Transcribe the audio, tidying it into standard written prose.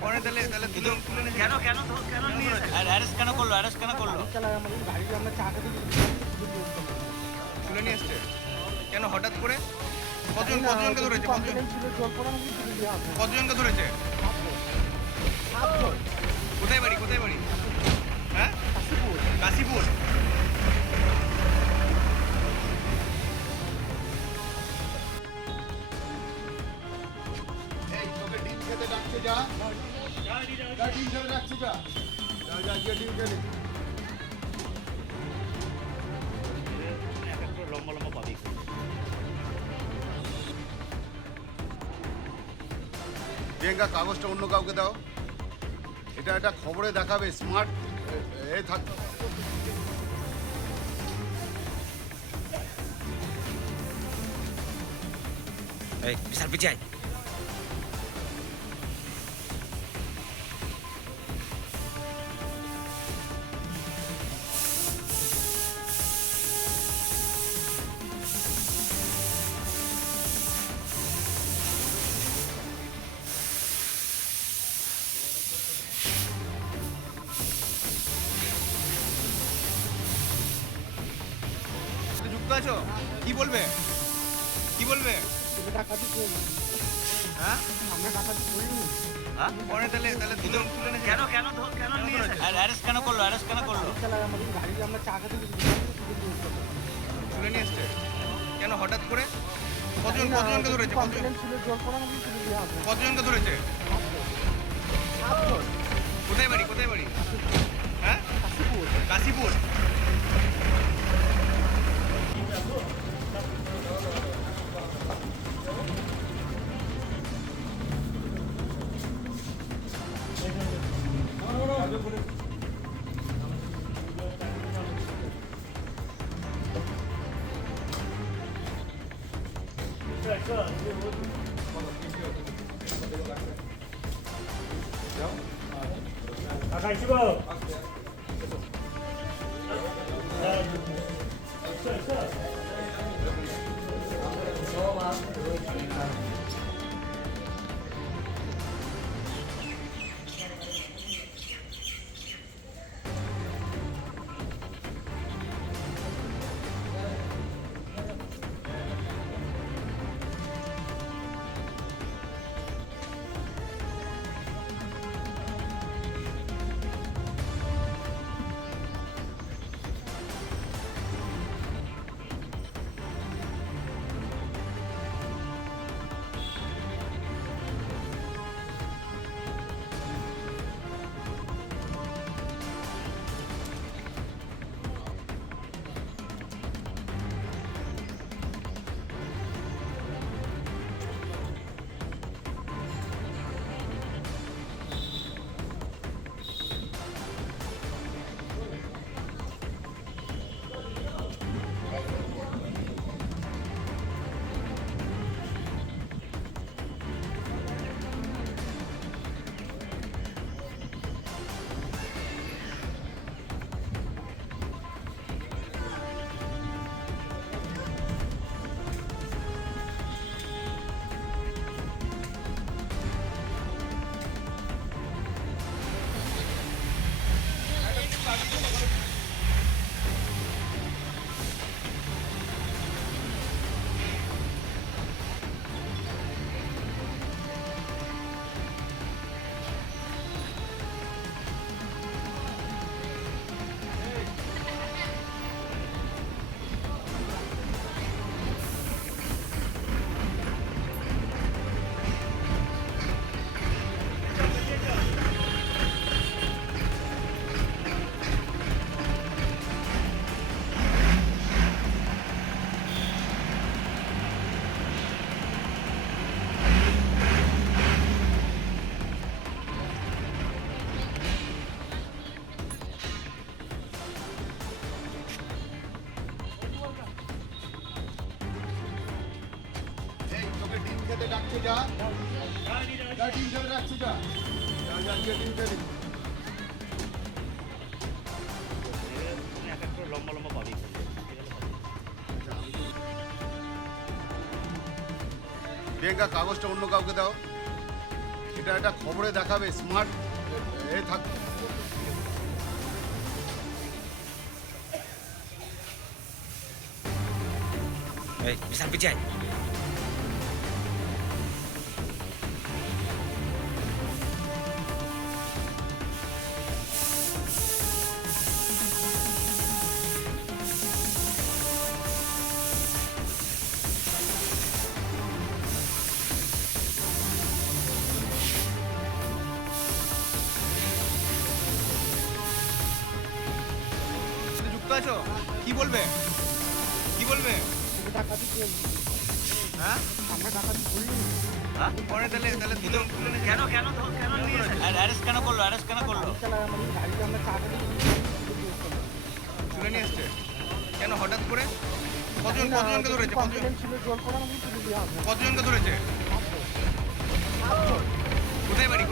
পরে তাহলে তাহলে দুজন তুলে নিয়ে কেন কেন কেন নিয়েছে অ্যারেস্ট কেন করলো তুলে নিয়ে এসছে কেন হঠাৎ করে কতজনকে ধরেছে কতজনকে ধরেছে কোথায় বাড়ি হ্যাঁ কাশীপুর এই তোকে ডিম খেতে ডাকছে যা ডিম খেতে ডাকছে যা গিয়ে ডিম খেতে লম্বা লম্বা পাবি প্রিয়াঙ্কা কাগজটা অন্য কাউকে দাও এটা একটা খবরে দেখাবে স্মার্ট এ থাক এই বিশাল পিছাই যুক্ত আছো কি বলবে হ্যাঁ পরে তাহলে দুজন তুলে নিয়ে কেন নিয়েছে অ্যারেস্ট কেন করলো তুলে নিয়ে এসছে কেন হঠাৎ করে কতজনকে ধরেছে কতজনকে ধরেছে কোথায় বাড়ি হ্যাঁ কাশীপুর 아까 집어. খেতে ডাকছে যা ডিম খেতে ডাকছে যা গিয়ে ডিম খেতে লম্বা লম্বা পাবি প্রিয়াঙ্কা কাগজটা অন্য কাউকে দাও এটা একটা খবরে দেখাবে স্মার্ট এ থাক। এই বিশাল পিছিয়ে আয়। যুক্ত আছো, কি বলবে? কি বলবে? হ্যাঁ? হ্যাঁ? পরে তাহলে দুজন তুলে নিয়ে কেন কেন কেন অ্যারেস্ট কেন করলো? অ্যারেস্ট কেন করলো? তুলে নিয়ে এসছে। কেন হঠাৎ করে? কতজনকে ধরেছে? কতজনকে ধরেছে? কোথায় বাড়ি?